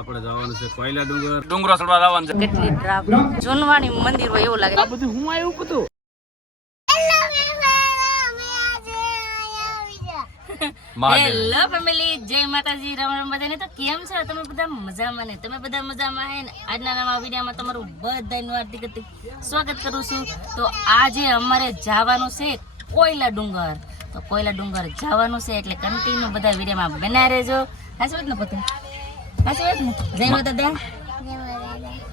આપણે જવાનું છે કોયલા ડુંગરો ચડવા જવાનું છે. કેટલી ટ્રાફિક જોનવાણી મંદિર હોય એવું લાગે. આ બધું હું આવ્યું બધું હેલો ફેમિલી, જય માતાજી, રામ રામ બધાને. તો કેમ છો તમે બધા? મજામાં ને? તમે બધા મજામાં હે ને? આજના નવા વિડીયોમાં તમારું બધાનું હાર્દિક સ્વાગત કરું છું. તો આજે અમારે જવાનું છે કોયલા ડુંગર. તો કોયલા ડુંગર જવાનું છે એટલે કન્ટિન્યુ બધા વિડીયોમાં બના રહેજો. હાચી વાત ને પતું? હાચી વાત ને? જય માતા,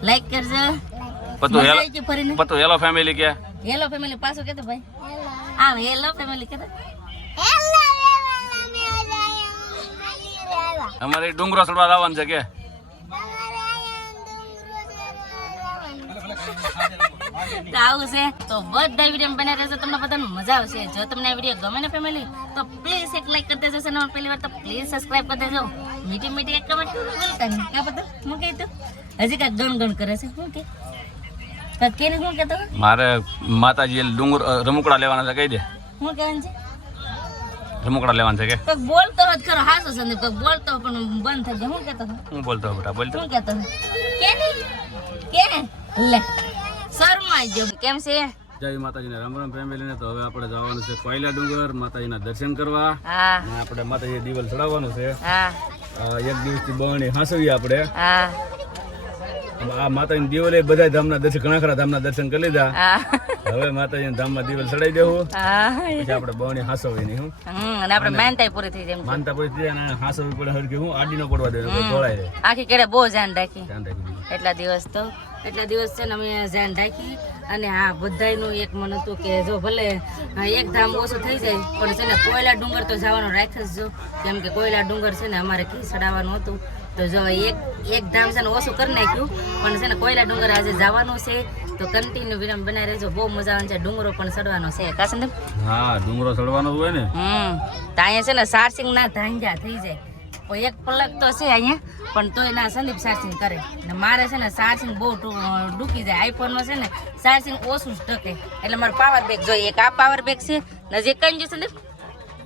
લાઈક કરજો. પતું હેલો ફેમિલી કે હેલો ફેમિલી પાછો કેતો ભાઈ. હા હેલો ફેમિલી કેતો. અમારે ડુંગરો ચડવા જવાનું છે કે આવું છે. તો બધા વિડીયો બના રહેશે, તમને બધાને મજા આવશે. જો તમને આ વિડીયો ગમે ને ફેમિલી તો પ્લીઝ એક લાઈક કરી દેજો. ચેનલ પહેલી વાર તો પ્લીઝ સબસ્ક્રાઇબ કરી દેજો. મીઠી મીઠી એક કમેન્ટ બોલતા નહીં કા પતા હું કહી તો હજી કાંઈક ગણ કરે છે. શું કે કેને શું કહેતો? મારે માતાજી ડુંગર રમકડા લેવાના છે, કહી દે. શું કહેવાનું છે? રમકડા લેવાના છે કે કોઈક બોલતો હોત ખરો. હાસો સંદીપ કોઈક બોલતો પણ બંધ થઈ ગયો. શું કહેતો? હું બોલતો બેટા બોલતો શું કહેતો? કે નહીં કે લે શરમાઈ ગયો. કેમ છે? જય માતાજી ને રામ રામ ફેમિલી ને. તો હવે આપણે જવાનું છે કોયલા ડુંગર માતાજીના દર્શન કરવા. હા અને આપણે માતાજી દીવલ ચડાવવાનું છે. હા એક દિવસથી બહણી હાંસવી આપણે. હા આ માતાજીના દીવલે બધા ધામના દર્શન, ઘણા ખરા ધામના દર્શન કરી લીધા. હા હવે માતાજીના ધામમાં દીવલ ચડાવી દેવું. હા પછી આપણે બહણી હાંસવી નહીં. હું અને આપણે માનતાઈ પૂરી થઈ જાય. માનતા પછી થઈ જાય અને હાંસવી પડે હરખી. હું આડી ન પડવા દે ધોળાય જાય. આખી કેડે બહુ ધ્યાન રાખી. ધ્યાન રાખી. એટલા દિવસ છે ને અમે ધ્યાન રાખી. અને હા બધાયનું એક મન હતું કે જો ભલે એક ધામ ઓછું થઈ જાય પણ છે ને કોયલા ડુંગર તો જવાનું રાખી જ જો. કેમ કે કોયલા ડુંગર છે ને અમારે ઘી ચડાવવાનું હતું. તો જો એક ધામ છે ને ઓછું કરી નાખ્યું પણ છે ને કોયલા ડુંગર આજે જવાનું છે. તો કન્ટિન્યુ વિરામ બનાવી રહેજો. બહુ મજા આવે છે. ડુંગરો પણ ચડવાનો છે કા સંદીપ? હા ડુંગરો ચડવાનો હોય ને. તો અહીંયા છે ને સારસિંગ ના ધાંજા થઈ જાય. એક પલક તો છે અહીંયા પણ તોય ના સંદીપ સારસિંગ કરે ને. મારે છે ને સારસિંગ બહુ ડૂકી જાય. આઈફોનમાં છે ને સારસિંગ ઓછું જ ટકે એટલે મારે પાવર બેગ જોઈએ. એક આ પાવર બેગ છે નજીક કઈ છે સંદીપ?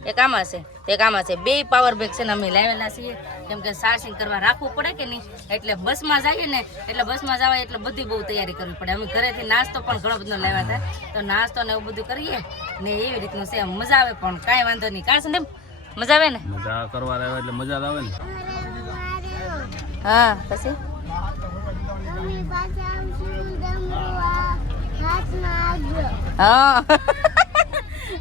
એક આમાં છે એક આમાં છે. બે પાવર બેગ છે ને અમે લાવેલા છીએ. કેમ કે સારસિંગ કરવા રાખવું પડે કે નહીં. એટલે બસમાં જઈએ ને એટલે બસમાં જવાય એટલે બધી બહુ તૈયારી કરવી પડે. અમે ઘરેથી નાસ્તો પણ ઘણો બધો લાવ્યા હતા. તો નાસ્તો ને એવું બધું કરીએ ને એવી રીતનું છે. મજા આવે પણ કાંઈ વાંધો નહીં કા સંદીપ? મજા આવે ને? મજા કરવા આવે એટલે મજા જ આવે ને. હા પછી હા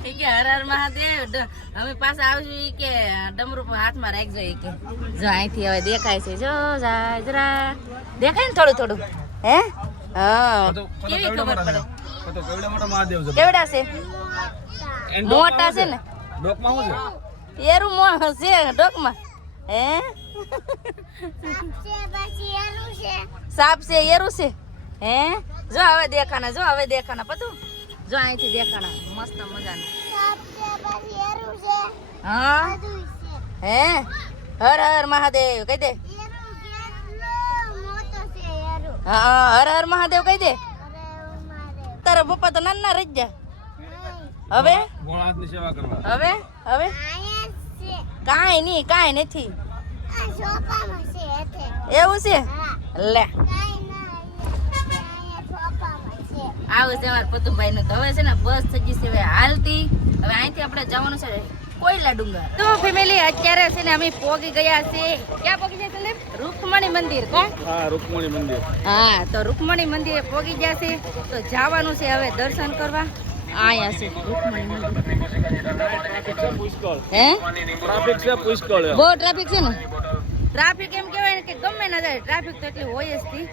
એ કે હર હર મહાદેવ અમે પાછા આવશું. એ કે ડમરૂ હાથમાં રાખજો. એ કે જો અહીંથી હવે દેખાય છે. જો જાય જરા દેખાય ને થોડું થોડું. હે હા કેવી ખબર પડે? તો કેવડા મોટા મહાદેવ છે. કેવડા છે? મોટા છે ને. ડોકમાં શું છે? એરું છે ડોકમાં. હે સાપ છે એરું છે. હે જો હવે દેખાના પતું. જો અહીંથી દેખાના મસ્ત મજાના. હા હે હર હર મહાદેવ કહી દે. હા હર હર મહાદેવ કહી દે. તારા પપ્પા તો નાના રહી ગયા. હવે ભોળાનાથની સેવા કરવા. હવે કાંઈ નથી. એવું છે લે આવું છે અમારા પતુભાઈ નું. તો હવે છે ને બસ થઈ ગઈ છે હવે હાલતી. હવે અહીંથી આપણે જવાનું છે કોયલા ડુંગર. તો ફેમિલી અત્યારે છે ને અમે પોગી ગયા છે. ક્યાં પોગી જાય સંદીપ? રૂકમણી મંદિર. કોણ? હા રૂકમણી મંદિર. હા તો રૂકમણી મંદિરે પોગી ગયા છે. તો જવાનું છે હવે દર્શન કરવા. આયા છે રૂકમણી મંદિર. હે ટ્રાફિક છે પુષ્કળ. બહુ ટ્રાફિક છે ને. ટ્રાફિક એમ કહેવાય ને કે ગમે ના જાય ટ્રાફિક તો એટલી હોય જ થી.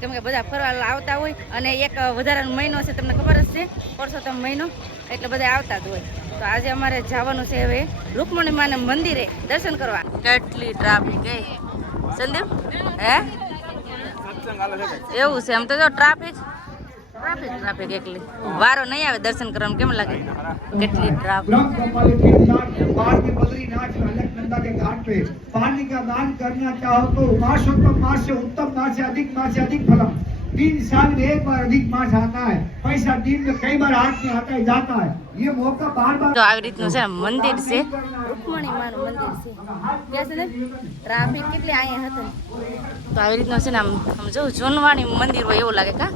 કેમ કે બધા ફરવા આવતા હોય અને એક વધારાનો મહિનો છે તમને ખબર જ છે પરસોત્તમ મહિનો એટલે બધા આવતા જ હોય. તો આજે અમારે જવાનું છે હવે રૂકમણી માના મંદિરે દર્શન કરવા. કેટલી ટ્રાફિક હે સંદીપ? હે એવું છે આમ તો જો ટ્રાફિક એકલી વારો નહીં આવે દર્શન કરવાનું. કેમ લાગે? કેટલી ટ્રાફિક. के घाट पे पानी का दान करना चाहो तो उमाशोत्तम मास से उत्तम मास से अधिक फलम. 3 साल में एक बार अधिक मास आता है. पैसा दिन में कई बार हाथ में आता है जाता है. ये मौका बार बार. તો આવી રીતનું છે મંદિર છે રૂકમણી માનું મંદિર છે. ક્યાં છે ને ટ્રાફિક કેટલી અહીંયા હતી. તો આવી રીતનું છે ને આમ જો જૂનવાણી મંદિર હોય એવું લાગે કા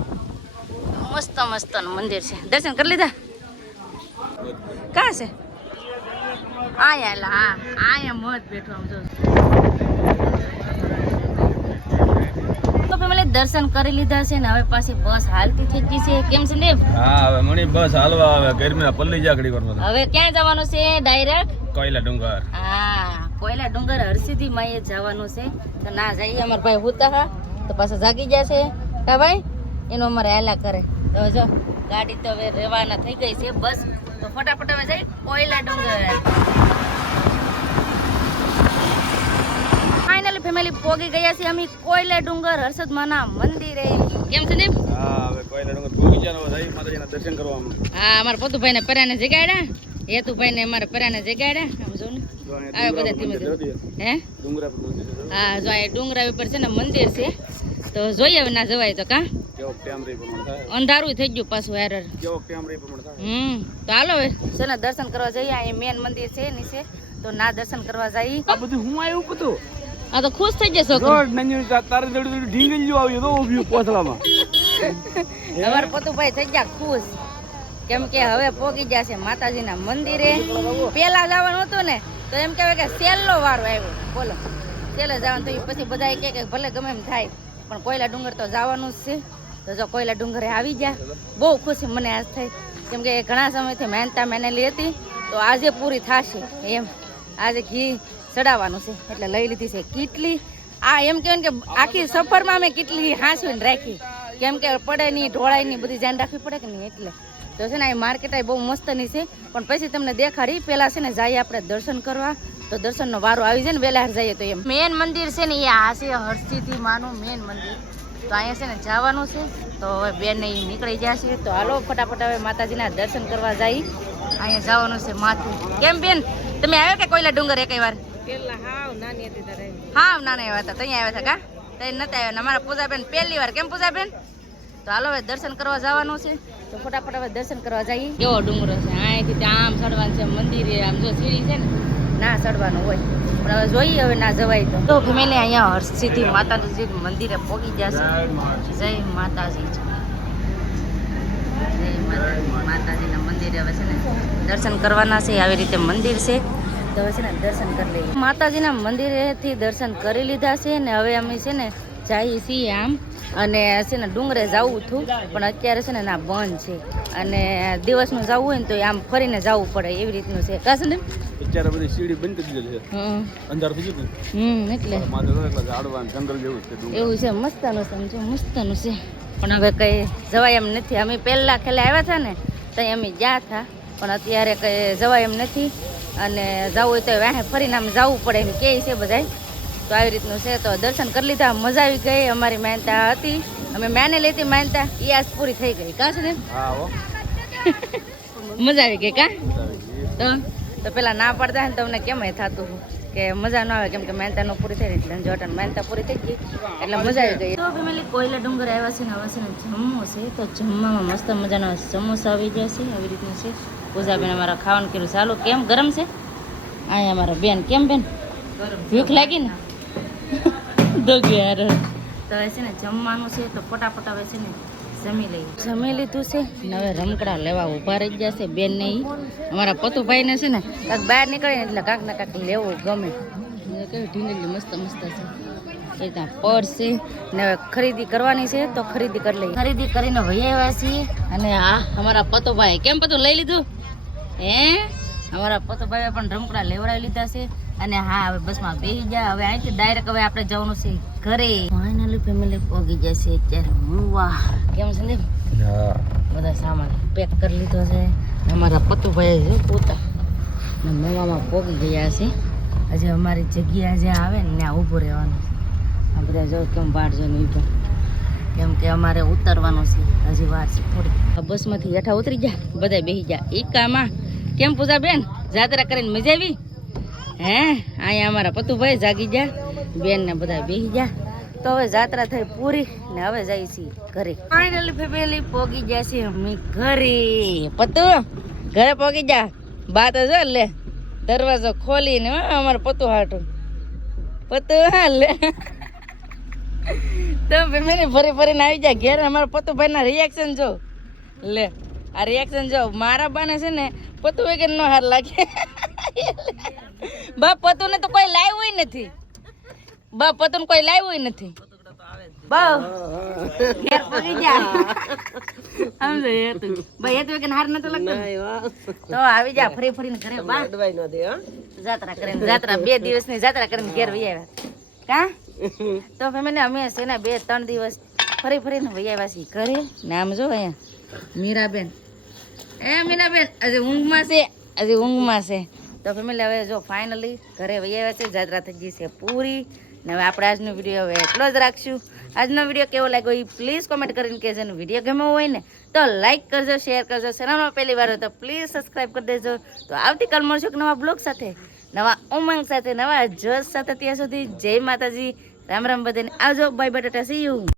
મસ્ત મસ્તનું મંદિર છે. દર્શન કરી લીધા? કાં છે આયા? એટલે હા આયા મત બેઠો આમ જો. તો ફેમિલી દર્શન કરી લીધા છે ને હવે પાછી બસ હાલતી થઈ ગઈ છે. કેમ છે ને? હા હવે મણી બસ હાલવા આવે ગરમીના પલ્લી જાકડી કરવા. હવે ક્યાં જવાનું છે? ડાયરેક્ટ કોયલા ડુંગર. હા કોયલા ડુંગર હરસિદ્ધિ માઈએ જવાનું છે. તો ના જઈએ અમારા ભાઈ હુતા હા તો પાછા જાગી જશે કા ભાઈ એનો અમારે હેલા કરે. તો જો ગાડી તો હવે રવાના થઈ ગઈ છે બસ. તો ફટાફટ હવે જઈ કોયલા ડુંગર. ફાઇનલી ફેમિલી પોગી ગયા છે અમે કોયલા ડુંગર હર્ષદ માના મંદિરે. કેમ છે ને? હા હવે કોયલા ડુંગર પહોંચી જવાનો જઈ માતાજીના દર્શન કરવા. હા અમારા પતુભાઈ ને પરાને જગાડ્યા, હેતુભાઈ ને અમારા પરાને જગાડ્યા. આમ જો ને આવે બધા ધીમે ધીમે. હે ડુંગરા પર હા જો આ ડુંગરા ઉપર છે ને મંદિર છે. તો જોઈએ હવે ના જવાય તો કા કેવો ટાઈમ રહી પ્રમાણ થાય. અંધારું થઈ ગયું પાછું હેરર. કેવો ટાઈમ રહી પ્રમાણ થાય. તો હાલો હવે છે ને દર્શન કરવા જઈએ. અહીં મેન મંદિર છે નીચે તો ના દર્શન કરવા જઈએ. આ બધું હું આવ્યું બધું. આ તો ખુશ થઈ જશો. રોડ નંજુ તારે દડી ઢીંગલ જો આવ્યો તો ઉભી પોસલામાં. અમારા પતુભાઈ થઈ ગયા ખુશ કેમ કે હવે પોગી જશે માતાજીના મંદિરે. પેલા જવાનું હતું ને તો એમ કહેવાય કે સેલ્લો વારો આવ્યો. બોલો સેલે જવાનું તો પછી બધા કે ભલે ગમે એમ થાય પણ કોયલા ડુંગર તો જવાનું જ છે. તો જો કોયલા ડુંગરે આવી ગયા બહુ ખુશી મને આજ થઈ કેમ કે ઘણા સમયથી મહેનતા મેનેલી હતી તો આજે પૂરી થશે એમ. આજે ઘી ચડાવવાનું છે એટલે લઈ લીધી છે કેટલી. આ એમ કહેવાય કે આખી સફરમાં મેં કેટલી હાંસવીને રાખી કેમ કે પડે નહીં ઢોળાય નહીં બધી ધ્યાન રાખવી પડે કે નહીં એટલે. તો છે ને આ માર્કેટ બહુ મસ્તની છે પણ પછી તમને દેખાડી. પહેલાં છે ને જઈએ આપણે દર્શન કરવા તો દર્શનનો વારો આવી જાય ને વહેલા જઈએ તો એમ. મેન મંદિર છે ને એ આ છે હરસિદ્ધિ માનું મેન મંદિર. તો અહીંયા છે ને જવાનું છે તો હવે બેન એ નીકળી જશે. તો હાલો ફટાફટ હવે માતાજીના દર્શન કરવા જઈએ. અહીંયા જવાનું છે માથું. કેમ બેન તમે આવ્યો કે કોયલા ડુંગર એક વાર? હાવ નાના આવ્યા હતા ત્યાં આવ્યા હતા કા તઈ નતા આવ્યા. અમારા પૂજાબેન પહેલી વાર. કેમ પૂજાબેન? તો હાલો હવે દર્શન કરવા જવાનું છે તો ફટાફટ હવે દર્શન કરવા જઈએ. કેવો ડુંગરો છે અહીંથી ત્યાં આમ ચડવાનું છે મંદિરે. આમ જો સીડી છે ને ના ચડવાનું હોય પણ હવે જોઈએ હવે ના જવાય તો ફેમિલી અહીંયા હરસિદ્ધિ માતાજી મંદિરે પહોંચી જશે. જય માતાજી. માતાજીના મંદિરે હવે છે ને દર્શન કરવાના છે. આવી રીતે મંદિર છે તો હવે છે ને દર્શન કરી લઈએ. માતાજીના મંદિરેથી દર્શન કરી લીધા છે ને હવે અમે છે ને જઈએ છીએ આમ અને છે ને ડુંગરે જવું હતું પણ અત્યારે છે ને ના બંધ છે અને દિવસનું જવું હોય ને તો આમ ફરીને જવું પડે એવી રીતનું છે કાશે ને. અત્યારે બધી સીડી બંધ કરી દીધી છે. અંધાર થઈ ગયું એટલે માથે એટલે ઝાડવા જંગલ જેવું છે. એવું છે મસ્તનું સમજો મસ્તનું છે પણ હવે કઈ જવાય એમ નથી. અમે પહેલા ખેલે આવ્યા હતા ને ત્યાં અમે ગયા હતા પણ અત્યારે કઈ જવાય એમ નથી અને જવું હોય તો વાહે ફરીને આમ જવું પડે એમ કહે છે બધા. તો આવી રીતનું છે તો દર્શન કરી લીધા. મજા આવી ગઈ. અમારી માનતા હતી અમે મેને લેતી માનતા એ આજ પૂરી થઈ ગઈ કા છે ને. મજા આવી ગઈ કા તો પેલા ના પડતા ને તમને કેમ થતું કે મજા ન આવે કેમ કે મહેનતા નો પૂરી થઈ એટલે જોટાને મહેનતા પૂરી થઈ ગઈ એટલે મજા આવી ગઈ. તો ફેમિલી કોયલા ડુંગર આવ્યા છે ને હવે છે ને જમવું છે તો જમવામાં મસ્ત મજાના સમોસા આવી ગયા છે. આવી રીતનું છે. પૂજાબેન અમારા ખાવાનું કર્યું ચાલો. કેમ ગરમ છે? અહીંયા અમારા બેન. કેમ બેન ભૂખ લાગી ને? દગિયાર તો હવે છે ને જમવાનું છે તો ફટાફટ હવે છે ને જમી લઈએ. જમી લીધું છે ને હવે રમકડા લેવા ઊભા રહી ગયા છે બેન ને. અમારા પતુભાઈને છે ને કાંક બહાર નીકળે ને એટલે કાંક ને કાંક લેવું ગમે. કેવી ઢીંગલી મસ્ત મસ્ત છે. એ ત્યાં પર્સ છે ને હવે ખરીદી કરવાની છે તો ખરીદી કરી લઈએ. ખરીદી કરીને વહી આવ્યા છીએ અને આ અમારા પતુભાઈ. કેમ પતુ લઈ લીધું હે? અમારા પતુભાઈએ પણ રમકડા લેવડાવી લીધા છે અને હા હવે બસમાં બેસી ગયા. હવે અહીંથી ડાયરેક્ટ હવે આપણે જવાનું છે ઘરે. ફાઇનલી ફેમિલી પહોંચી જશે અત્યારે મુવા. કેમ છે ને બધા સામાન પેક કરી લીધો છે. અમારા પતુભાઈ છે પોતા મુવામાં પહોંચી ગયા છે. હજી અમારી જગ્યા જે આવે ને ત્યાં ઊભું રહેવાનું છે. આ બધા જો કેમ બહાર જઈને ઊભું કેમ કે અમારે ઉતરવાનું છે હજી વાર છે થોડી. આ બસમાંથી હેઠા ઉતરી ગયા બધા બેસી ગયા એકામાં. કેમ પૂજા બેન જાત્રા કરીને મજા આવી હે? અહીંયા અમારા પતુભાઈ જાગી ગયા બેન ને બધા બેસી ગયા. તો હવે જાત્રા થઈ પૂરી ને હવે જઈએ છીએ ઘરે. ફાઇનલી ફેમિલી પોગી ગયા છે અમે ઘરે. પતુ ઘરે પોગી જા. બા તો જો લે દરવાજો ખોલીને અમારા પતુ હાટું. પતુ હા લે તો ફેમિલી ફરી ફરીને આવી જાય ઘેર. અમારા પતુભાઈ ના રિએક્શન જો લે, આ રિએક્શન જો. મારા બાને છે ને પતુ વગર નો હાર લાગે. બા પતુ ને તો કોઈ લાવ્યું નથી. બા પતુ ને કોઈ લાવ્યું નથી. બા ઘેર પગી જા. સમજો એ તું ભાઈ, એ તો વગર હાર નતો લાગતો. તો આવી જા ફરી ફરીને ઘરે. બા જાત્રા કરીને, જાત્રા 2 દિવસની જાત્રા કરીને ઘેર વહી આવ્યા કા. તો ફેમિલી અમે છે ને 2-3 દિવસ ફરી ફરીને વહી આવ્યા છીએ ઘરે. નામ જો અહીંયા મીરાબેન. મીરાબેન હજી ઊંઘમાં છે, હજી ઊંઘમાં છે. તો ફેમિલી હવે જો ફાઇનલી ઘરે વહી આવ્યા છે. જાત્રા થઈ ગઈ છે પૂરી. ને હવે આપણે આજનો વિડીયો હવે એટલો જ રાખશું. આજનો વિડીયો કેવો લાગ્યો એ પ્લીઝ કોમેન્ટ કરીને કહેજો. અને વિડીયો ગમ્યો હોય ને તો લાઈક કરજો, શેર કરજો. ચેનલમાં પહેલી વાર હોય તો પ્લીઝ સબસ્ક્રાઈબ કરી દેજો. તો આવતીકાલ મળશું એક નવા બ્લોગ સાથે, નવા ઉમંગ સાથે, નવા જોશ સાથે. ત્યાં સુધી જય માતાજી, રામ રામ બધાને. આવજો, bye bye, Tata, C you.